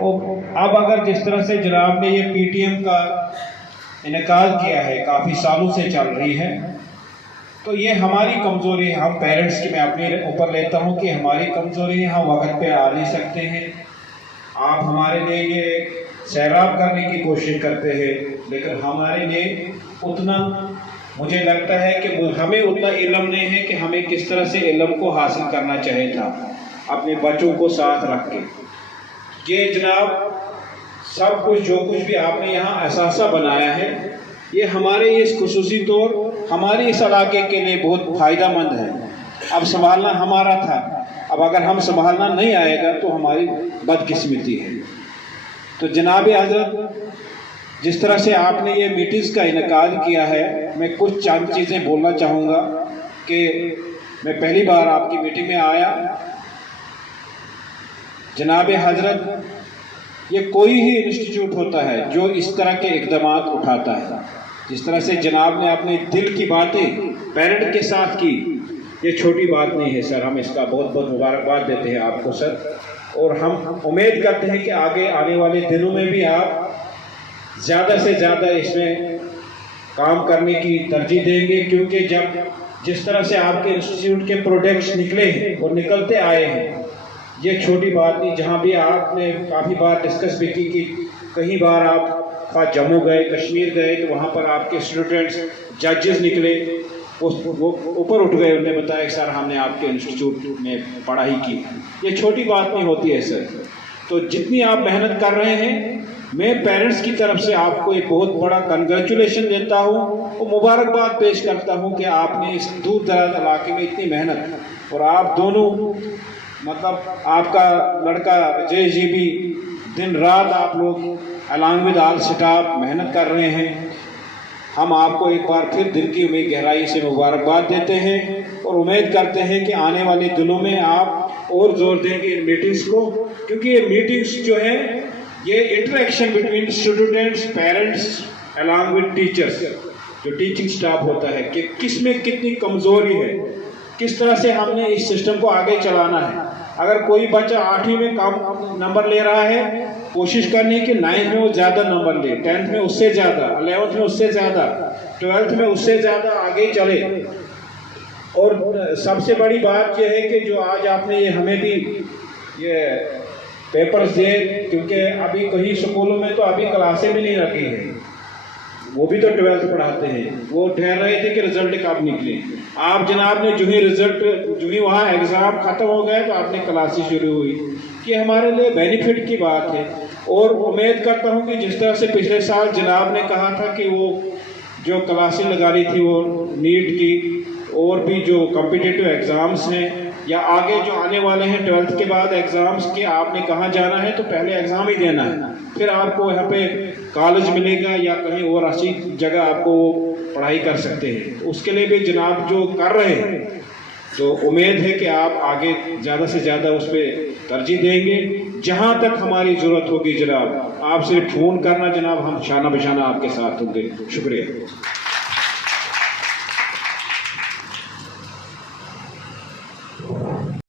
और अब अगर जिस तरह से जनाब ने ये पीटीएम का इनेकाल किया है, काफ़ी सालों से चल रही है, तो ये हमारी कमज़ोरी है। हम पेरेंट्स की मैं अपने ऊपर लेता हूँ कि हमारी कमज़ोरी है, हम वक्त पे आ नहीं सकते हैं। आप हमारे लिए ये सैराब करने की कोशिश करते हैं, लेकिन हमारे लिए उतना, मुझे लगता है कि हमें उतना इल्म नहीं है कि हमें किस तरह से इल्म को हासिल करना चाहिए था अपने बच्चों को साथ रख के। ये जनाब सब कुछ जो कुछ भी आपने यहाँ असासा बनाया है, ये हमारे इस खुसूसी तौर हमारे इस इलाके के लिए बहुत फ़ायदेमंद है। अब संभालना हमारा था, अब अगर हम संभालना नहीं आएगा तो हमारी बदकिस्मती है। तो जनाब हज़रत, जिस तरह से आपने ये मीटिंग्स का इनेकाल किया है, मैं कुछ चंद चीज़ें बोलना चाहूँगा कि मैं पहली बार आपकी मीटिंग में आया। जनाब हज़रत, ये कोई ही इंस्टीट्यूट होता है जो इस तरह के इक़दाम उठाता है, जिस तरह से जनाब ने अपने दिल की बातें पेरेंट के साथ की, ये छोटी बात नहीं है सर। हम इसका बहुत बहुत मुबारकबाद देते हैं आपको सर, और हम उम्मीद करते हैं कि आगे आने वाले दिनों में भी आप ज़्यादा से ज़्यादा इसमें काम करने की तरजीह देंगे, क्योंकि जब जिस तरह से आपके इंस्टीट्यूट के प्रोडक्ट्स निकले हैं और निकलते आए हैं, ये छोटी बात नहीं। जहाँ भी आपने काफ़ी बार डिस्कस भी की कि कई बार आप जम्मू गए, कश्मीर गए, तो वहाँ पर आपके स्टूडेंट्स जजेस निकले, वो ऊपर उठ गए, उन्होंने बताया सर हमने आपके इंस्टीट्यूट में पढ़ाई की। ये छोटी बात नहीं होती है सर। तो जितनी आप मेहनत कर रहे हैं, मैं पेरेंट्स की तरफ से आपको एक बहुत बड़ा कंग्रेचुलेशन देता हूँ और मुबारकबाद पेश करता हूँ कि आपने इस दूर दराज इलाके में इतनी मेहनत, और आप दोनों मतलब आपका लड़का विजय जी भी दिन रात आप लोग अलॉन्ग विद ऑल स्टाफ मेहनत कर रहे हैं। हम आपको एक बार फिर दिल की उम्मीद गहराई से मुबारकबाद देते हैं और उम्मीद करते हैं कि आने वाले दिनों में आप और जोर देंगे इन मीटिंग्स को, क्योंकि ये मीटिंग्स जो है ये interaction between students, parents along with teachers, जो टीचिंग स्टाफ होता है, कि किस में कितनी कमज़ोरी है, किस तरह से हमने इस सिस्टम को आगे चलाना है। अगर कोई बच्चा 8वीं में कम नंबर ले रहा है, कोशिश करनी कि 9th में वो ज़्यादा नंबर ले, 10th में उससे ज़्यादा, 11th में उससे ज़्यादा, 12th में उससे ज़्यादा आगे चले। और सबसे बड़ी बात यह है कि जो आज आपने ये हमें भी ये पेपर्स दिए, क्योंकि अभी कई स्कूलों में तो अभी क्लासें भी नहीं रखी हैं, वो भी तो 12th पढ़ाते हैं, वो ठहर रहे थे कि रिजल्ट कब निकले। आप जनाब ने जो ही रिजल्ट, जो ही वहाँ एग्ज़ाम ख़त्म हो गए तो आपने क्लासेस शुरू हुई, कि हमारे लिए बेनिफिट की बात है। और उम्मीद करता हूँ कि जिस तरह से पिछले साल जनाब ने कहा था कि वो जो क्लासेस लगा रही थी वो नीट की और भी जो कॉम्पिटिटिव एग्ज़ाम्स हैं या आगे जो आने वाले हैं 12th के बाद एग्ज़ाम्स के, आपने कहाँ जाना है तो पहले एग्ज़ाम ही देना है, फिर आपको यहाँ पे कॉलेज मिलेगा या कहीं और अच्छी जगह आपको पढ़ाई कर सकते हैं। तो उसके लिए भी जनाब जो कर रहे हैं, तो उम्मीद है कि आप आगे ज़्यादा से ज़्यादा उस पर तरजीह देंगे। जहाँ तक हमारी ज़रूरत होगी जनाब, आप सिर्फ फ़ोन करना जनाब, हम शाना बशाना आपके साथ होंगे। शुक्रिया।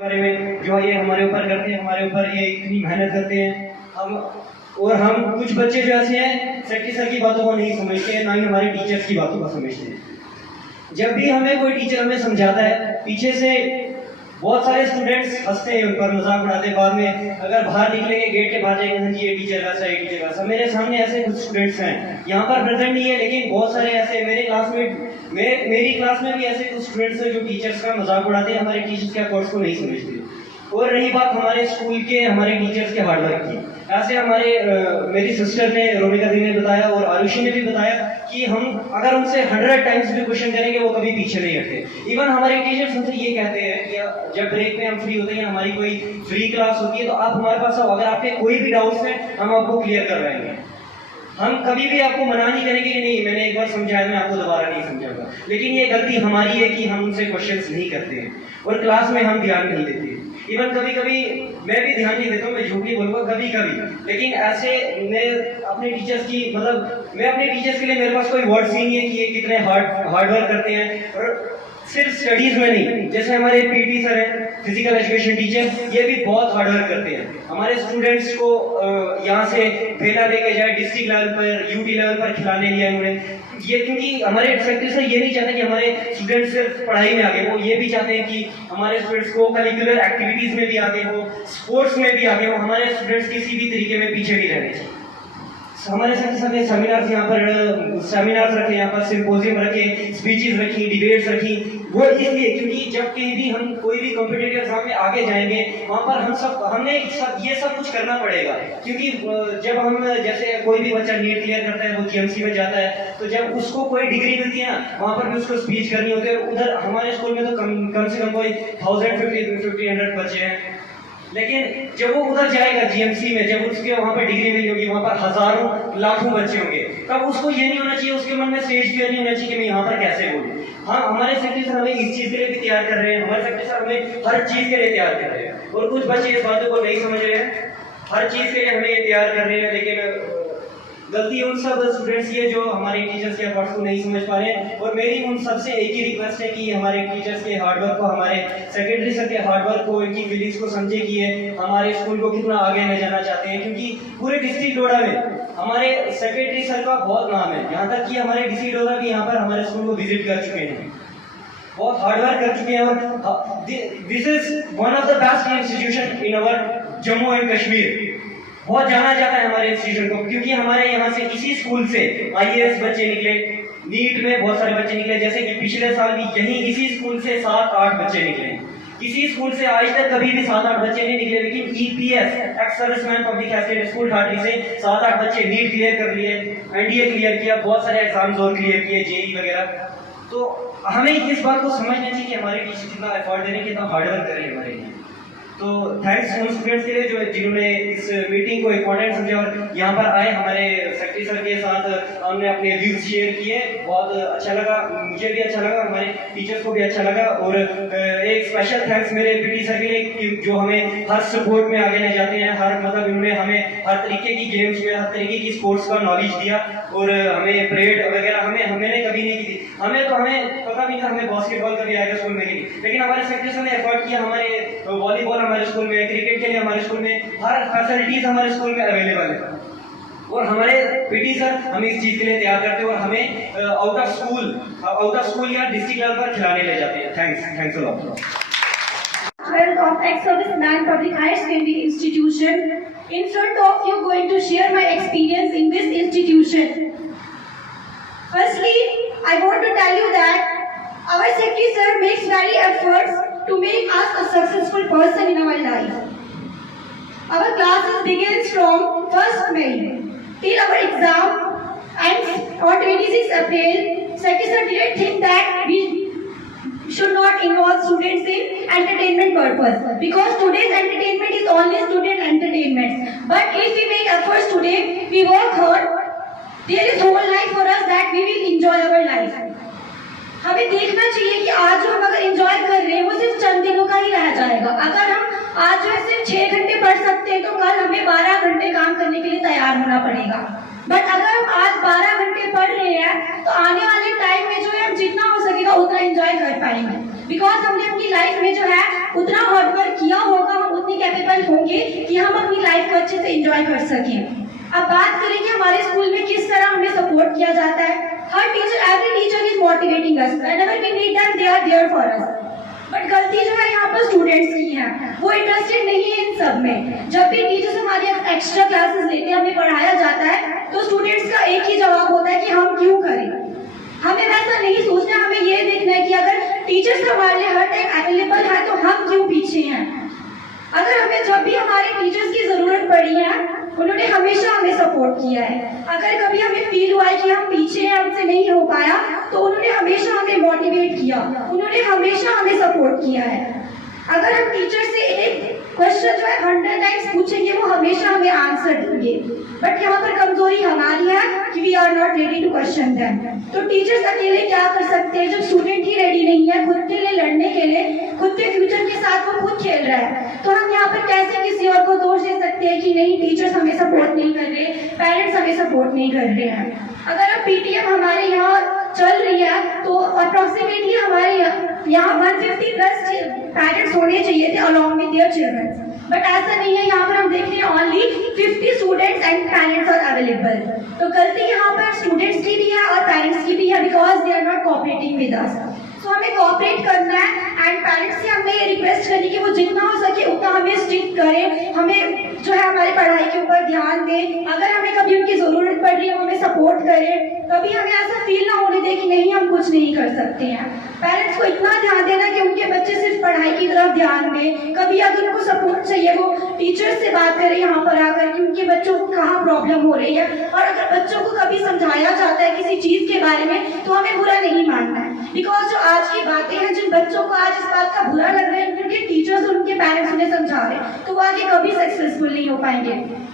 बारे में जो ये हमारे ऊपर करते हैं, हमारे ऊपर ये इतनी मेहनत करते हैं, हम कुछ बच्चे जो ऐसे हैं सेक्रेटरी सर की बातों को नहीं समझते हैं, ना ही हमारे टीचर्स की बातों को समझते हैं। जब भी हमें कोई टीचर हमें समझाता है, पीछे से बहुत सारे स्टूडेंट्स हंसते हैं, उन पर मजाक उड़ाते हैं। बाद में अगर बाहर निकलेंगे गेट के बाहर जाएंगे, हाँ जी ये टीचर वैसा, ये टीचर वैसा। मेरे सामने ऐसे कुछ स्टूडेंट्स हैं, यहाँ पर प्रेजेंट नहीं है, लेकिन बहुत सारे ऐसे मेरे क्लास में, मेरी क्लास में भी ऐसे कुछ स्टूडेंट्स हैं जो टीचर्स का मजाक उड़ाते हैं, हमारे टीचर्स के कोर्स को नहीं समझते। और रही बात हमारे स्कूल के, हमारे टीचर्स के हार्डवर्क की, ऐसे हमारे मेरी सिस्टर ने, रोमिका दी ने बताया और आरुषि ने भी बताया कि हम अगर उनसे 100 टाइम्स भी क्वेश्चन करेंगे वो कभी पीछे नहीं हटते। इवन हमारे टीचर्स हमसे ये कहते हैं कि जब ब्रेक में हम फ्री होते हैं, हमारी कोई फ्री क्लास होती है, तो आप हमारे पास आओ, अगर आपके कोई भी डाउट्स हैं हम आपको क्लियर कर रहेंगे। हम कभी भी आपको मना नहीं करेंगे कि नहीं मैंने एक बार समझाया, मैं आपको दोबारा नहीं समझाऊंगा। लेकिन ये गलती हमारी है कि हम उनसे क्वेश्चंस नहीं करते हैं और क्लास में हम ध्यान नहीं देते। इवन कभी कभी मैं भी ध्यान नहीं देता हूँ, मैं झूठ नहीं बोलूँगा, कभी कभी। लेकिन ऐसे मैं अपने टीचर्स की, मतलब मैं अपने टीचर्स के लिए, मेरे पास कोई वर्ड्स ही नहीं है कि ये कितने हार्ड वर्क करते हैं। और सिर्फ स्टडीज में नहीं, जैसे हमारे पीटी सर हैं, फिजिकल एजुकेशन टीचर, ये भी बहुत हार्ड वर्क करते हैं हमारे स्टूडेंट्स को यहाँ से भेला लेके जाए डिस्ट्रिक्ट लेवल पर, यूटी लेवल पर खिलाने लिए उन्हें। ये क्योंकि हमारे सेक्रेटरी सर ये नहीं चाहते कि हमारे स्टूडेंट्स सिर्फ पढ़ाई में आगे, वो ये भी चाहते हैं कि हमारे स्टूडेंट्स को करिकुलर एक्टिविटीज में भी आगे हो, स्पोर्ट्स में भी आगे हो, हमारे स्टूडेंट्स किसी भी तरीके में पीछे नहीं रहने चाहिए। हमारे साथ साथ सेमिनार्स यहाँ पर सेमिनार्स रखे, यहाँ पर सिंपोजियम रखे, स्पीचेस रखी, डिबेट्स रखी। वो इसलिए क्योंकि जब कहीं भी हम कोई भी कॉम्पिटिटिव एग्जाम में आगे जाएंगे, वहाँ पर हमने ये सब कुछ करना पड़ेगा। क्योंकि जब हम जैसे कोई भी बच्चा नीट क्लियर करता है, वो जीएमसी में जाता है, तो जब उसको कोई डिग्री मिलती है ना, वहाँ पर भी उसको स्पीच करनी होती है। उधर हमारे स्कूल में तो कम से कम कोई 1500 बच्चे हैं, लेकिन जब वो उधर जाएगा जीएमसी में, जब उसके वहां पर डिग्री मिली होगी, वहां पर हजारों लाखों बच्चे होंगे, तब उसको ये नहीं होना चाहिए, उसके मन में स्टेज फियर नहीं होना चाहिए कि मैं यहाँ पर कैसे बोलूं। हाँ, हमारे सेक्रेटरी सर हमें इस चीज के लिए भी तैयार कर रहे हैं, हमारे सेक्रेटरी सर हमें हर चीज के लिए तैयार कर रहे हैं। और कुछ बच्चे इस बातों को नहीं समझ रहे हैं, हर चीज के लिए हमें तैयार कर रहे हैं, लेकिन गलती उन सब स्टूडेंट्स की है जो हमारे टीचर्स के एफर्ट्स को नहीं समझ पा रहे हैं। और मेरी उन सबसे एक ही रिक्वेस्ट है कि हमारे टीचर्स के हार्डवर्क को, हमारे सेक्रेटरी सर के हार्डवर्क को, इनकी फीलिंग्स को समझे कि ये हमारे स्कूल को कितना आगे ले जाना चाहते हैं। क्योंकि पूरे डिस्ट्रिक्ट डोडा में हमारे सेक्रेटरी सर का बहुत नाम है, यहाँ तक कि हमारे डिस्ट्रिक्ट डोडा भी यहाँ पर हमारे स्कूल को विजिट कर चुके हैं, बहुत हार्डवर्क कर चुके हैं। और this is one of the best institution in our Jammu and Kashmir. बहुत जाना जाता है हमारे इंस्टीट्यूशन को, क्योंकि हमारे यहाँ से इसी स्कूल से आईएएस बच्चे निकले, नीट में बहुत सारे बच्चे निकले, जैसे कि पिछले साल भी यहीं इसी स्कूल से 7-8 बच्चे निकले। किसी स्कूल से आज तक कभी भी 7-8 बच्चे नहीं निकले, लेकिन EPS ex serviceman public estate school Thathri से 7-8 बच्चे नीट क्लियर कर लिए, एनडीए क्लियर किया, बहुत सारे एग्जाम्स और क्लियर किए, जेई वगैरह। तो हमें इस बात को समझना चाहिए कि हमारे टीचर कितना एफर्ट दे रहे हैं, कितना हार्डवर्क कर रहे हैं हमारे लिए। तो थैंक्स उन स्टूडेंट्स के लिए जिन्होंने इस मीटिंग को इम्पोर्टेंट समझा और यहाँ पर आए, हमारे सेक्रेटरी सर के साथ हमने अपने व्यूज शेयर किए, बहुत अच्छा लगा, मुझे भी अच्छा लगा, हमारे टीचर्स को भी अच्छा लगा। और एक स्पेशल थैंक्स मेरे पीटी सर के लिए जो हमें हर सपोर्ट में आगे ले जाते हैं, हर मतलब इन्होंने हमें हर तरीके की गेम्स में, हर तरीके की स्पोर्ट्स का नॉलेज दिया। और हमें परेड वगैरह हमने कभी नहीं की थी, हमें पता भी था, हमें बास्केटबॉल कभी आगे स्कूल में नहीं, लेकिन हमारे सेक्रेटरी सर ने एफर्ट किया। हमारे वॉलीबॉल हमारे स्कूल में, क्रिकेट के लिए हमारे स्कूल में हर फैसिलिटीज हमारे स्कूल में अवेलेबल है। और हमारे पीटी सर हमें इस चीज के लिए तैयार करते हैं और हमें आउट ऑफ स्कूल या डिस्ट्रिक्ट लेवल पर खिलाने ले जाते हैं। Thanks a lot. 12th of ex-serviceman public higher secondary institution. In front of you, going to share my experience in this institution. Firstly, I want to tell you that our secretary sir makes very efforts to make us a successful person in our life. Our classes begins from 1st May till our exam, and on 26 April, secretary sir didn't think that we should not involve students in entertainment purpose, because today's entertainment is only student entertainment. But if we make efforts today, we work hard, there is whole life for us that we will enjoy our life. हमें देखना चाहिए कि आज जो हम अगर enjoy कर रहे हैं वो सिर्फ चंद दिनों का ही रह जाएगा। अगर हम आज जो है सिर्फ 6 घंटे पढ़ सकते हैं, तो कल हमें 12 घंटे काम करने के लिए तैयार होना पड़ेगा। बट अगर हम आज 12 घंटे पढ़ रहे हैं, तो आने वाले टाइम में जो है हम जितना हो सकेगा उतना एंजॉय कर पाएंगे, बिकॉज हमने अपनी लाइफ में जो है उतना हार्डवर्क किया होगा, हम उतनी कैपेबल होंगे कि हम अपनी लाइफ को अच्छे से एंजॉय कर सकें। अब बात करें कि हमारे स्कूल में किस तरह हमें सपोर्ट किया जाता है। हर teacher, every teacher is motivating us, whenever we need them they are there for us. But गलती जो है यहाँ पर स्टूडेंट्स की है, वो इंटरेस्टेड नहीं है इन सब में। जब भी टीचर्स हमारी एक्स्ट्रा क्लासेस लेते हैं, हमें पढ़ाया जाता है, तो स्टूडेंट्स का एक ही जवाब होता है कि हम क्यों करें। हमें वैसा नहीं सोचना, हमें ये देखना है कि अगर टीचर्स हमारे लिए हर टाइम अवेलेबल है, तो हम क्यों पीछे हैं। अगर हमें जब भी हमारे टीचर्स की जरूरत पड़ी है, उन्होंने हमेशा हमें सपोर्ट किया है। अगर कभी हमें फील हुआ है कि हम पीछे हैं, हमसे नहीं हो पाया, तो उन्होंने हमेशा हमें मोटिवेट किया, उन्होंने हमेशा हमें सपोर्ट किया है। अगर हम टीचर से एक क्वेश्चन जो है 100 टाइम्स पूछेंगे, वो हमेशा हमें आंसर देंगे। बट यहाँ पर कमजोरी हमारी है कि we are not ready to question them. तो टीचर्स अकेले क्या कर सकते हैं जब स्टूडेंट ही रेडी नहीं है खुद के लिए लड़ने के लिए, खुद के फ्यूचर के साथ वो खुद खेल रहा है। तो हम यहाँ पर कैसे किसी और को दोष दे सकते हैं कि नहीं टीचर्स हमें सपोर्ट नहीं कर रहे, पेरेंट्स हमें सपोर्ट नहीं कर रहे हैं। अगर अब पीटीएम हमारे यहाँ चल रही है तो अप्रोक्सीमेटली हमारे यहाँ 150 प्लस पेरेंट्स होने चाहिए थे along with their children, but ऐसा नहीं है। यहाँ पर हम देख रहे हैं only 50 students and parents are available. तो गलती यहाँ पर स्टूडेंट्स की भी है और पेरेंट्स की भी है, because they are not cooperating with us. तो हमें कोऑपरेट करना है एंड पेरेंट्स से हमें ये रिक्वेस्ट करनी कि वो जितना हो सके उतना हमें स्ट्रिक्ट करें, हमें जो है हमारी पढ़ाई के ऊपर ध्यान दें। अगर हमें कभी उनकी ज़रूरत पड़ रही है हमें सपोर्ट करें, कभी हमें ऐसा फील ना होने दें कि नहीं हम कुछ नहीं कर सकते हैं। पेरेंट्स को इतना ध्यान देना कि उनके बच्चे सिर्फ पढ़ाई की तरफ ध्यान दें। कभी अगर उनको सपोर्ट चाहिए वो टीचर्स से बात करें यहाँ पर आकर कि उनके बच्चों को कहाँ प्रॉब्लम हो रही है, और अगर बच्चों को कभी समझाया जाता है किसी चीज़ के बारे में तो हमें बुरा नहीं मानना है, बिकॉज जो आज की बातें हैं जिन बच्चों को आज इस बात का बुरा लग रहा है उनके टीचर्स और उनके पेरेंट्स उन्हें समझा रहे हैं तो वो आगे कभी सक्सेसफुल नहीं हो पाएंगे।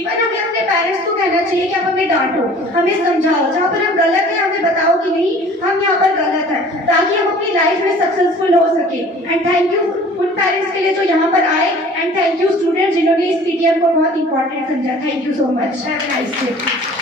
इवन हमें अपने पेरेंट्स को कहना चाहिए कि आप हमें डांटो, हमें समझाओ, जहाँ पर हम गलत हैं हमें बताओ कि नहीं हम यहाँ पर गलत हैं, ताकि हम अपनी लाइफ में सक्सेसफुल हो सके। एंड थैंक यू उन पेरेंट्स के लिए जो यहाँ पर आए, एंड थैंक यू स्टूडेंट्स जिन्होंने इस पीटीएम को बहुत इंपॉर्टेंट समझा। Thank you so much. Have a nice day.